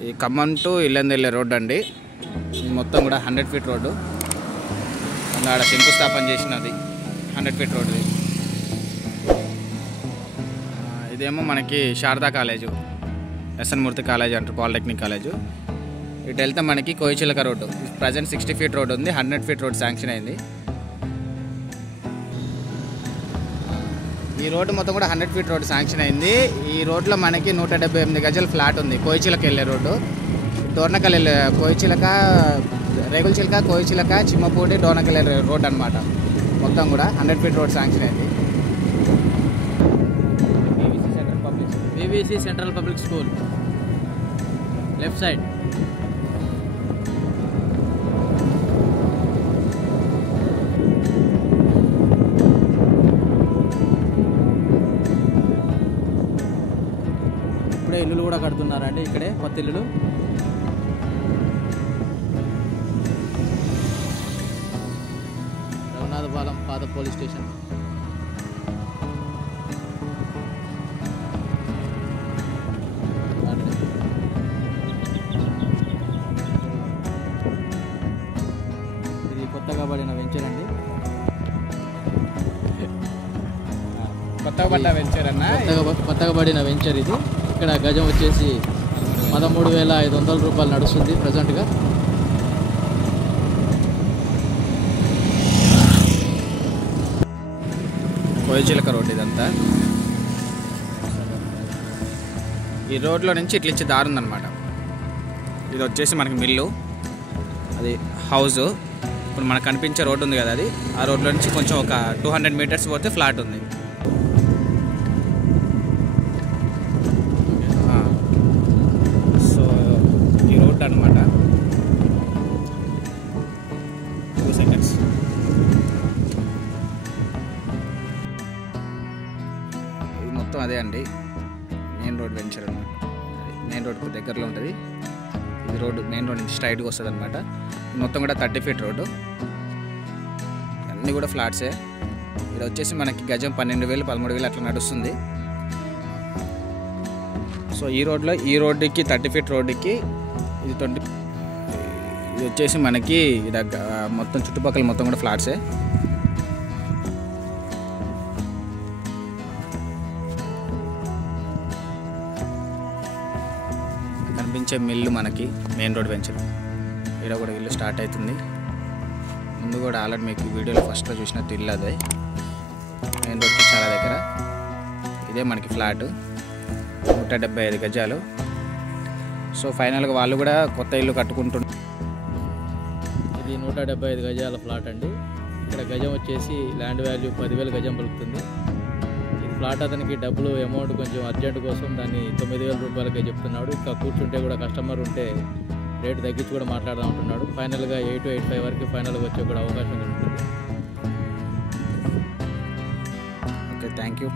ఈ Khammam to ఇల్లందెల్లే road అండి. మొత్తం కూడా 100 ఫీట్ రోడ్డు. ఆడ శంకుస్థాపన చేసినది 100 ఫీట్ రోడ్డు. ఇదేమో మనకి శారదా కాలేజు, ఎస్ఎన్ మూర్తి కాలేజ్ అంటారు, పాలిటెక్నిక్ కాలేజు. ఇటు వెళ్తే మనకి కోయిచిలక రోడ్డు. ప్రజెంట్ 60 ఫీట్ రోడ్ ఉంది, 100 ఫీట్ రోడ్ శాంక్షన్ అయింది. ఈ రోడ్డు మొత్తం కూడా 100 ఫీట్ రోడ్ శాంక్షన్ అయింది. ఈ రోడ్లో మనకి 178 గజాల ఫ్లాట్ ఉంది. కోయిచిలక వెళ్ళే రోడ్డు, డోర్నకల్ వెళ్ళే కోయిచిలక, రేగులచిలక, కోయిచిలక, చిమ్మపూడి, డోర్నకల్ వెళ్ళే రోడ్ అనమాట. మొత్తం కూడా 100 ఫీట్ రోడ్ శాంక్షన్ అయింది. BVC central public school left side. ఇప్పుడే ఇల్లులు కూడా కడుతున్నారండి, ఇక్కడే కొత్త ఇల్లులు. రఘునాథపాలెం పాత పోలీస్ స్టేషన్. ఇది కొత్తగా పడిన వెంచర్ అండి. కొత్తగా పడిన వెంచర్ ఇది. ఇక్కడ గజం వచ్చేసి 13,500 రూపాయలు నడుస్తుంది ప్రజెంట్గా. కోయిచిలక రోడ్ ఇదంతా. ఈ రోడ్లో నుంచి ఇట్లా ఇచ్చే దారి ఉందన్నమాట. ఇది వచ్చేసి మనకి మిల్లు, అది హౌస్. ఇప్పుడు మనకు కనిపించే రోడ్డు ఉంది కదా, అది ఆ రోడ్లో నుంచి కొంచెం ఒక 200 మీటర్స్ పోతే ఫ్లాట్ ఉంది. సో ఈ రోడ్ అనమాట. 2 సెకండ్స్. ఇది మొత్తం అదే అండి, మెయిన్ రోడ్ వెంచర్ అనమాట. మెయిన్ రోడ్కు దగ్గరలో ఉంటుంది. ఇది రోడ్డు మెయిన్ రోడ్ నుంచి స్ట్రైట్గా వస్తుంది అనమాట. మొత్తం కూడా 30 ఫీట్ రోడ్డు. అన్నీ కూడా ఫ్లాట్సే. ఇక్కడ వచ్చేసి మనకి గజం 12,000, 13,000 అట్లా నడుస్తుంది. సో ఈ రోడ్లో, ఈ రోడ్డుకి 30 ఫీట్ రోడ్డుకి ఇది 20. ఇది వచ్చేసి మనకి మొత్తం చుట్టుపక్కల మొత్తం కూడా ఫ్లాట్సే. కనిపించే మిల్లు మనకి మెయిన్ రోడ్ వెంచర్. ఇక్కడ కూడా ఇల్లు స్టార్ట్ అవుతుంది. ముందు కూడా ఆల్రెడీ మీకు వీడియోలో ఫస్ట్లో చూసినట్టు ఇల్లు అదే, మెయిన్ రోడ్కి చాలా దగ్గర. ఇదే మనకి ఫ్లాట్, 175 గజాలు. సో ఫైనల్గా వాళ్ళు కూడా కొత్త ఇల్లు కట్టుకుంటున్నారు. ఇది 175 గజాల ఫ్లాట్ అండి. ఇక్కడ గజం వచ్చేసి ల్యాండ్ వాల్యూ 10,000 గజం పలుకుతుంది. ఈ ఫ్లాట్ అతనికి డబ్బులు అమౌంట్ కొంచెం అర్జెంట్ కోసం దాన్ని 9,000 రూపాయలకే చెప్తున్నాడు. ఇంకా కూర్చుంటే కూడా కస్టమర్ ఉంటే రేటు తగ్గించి కూడా మాట్లాడదాం అంటున్నాడు. ఫైనల్గా 8-8.5 వరకు ఫైనల్గా వచ్చే కూడా అవకాశం ఉంటుంది. Okay, thank you.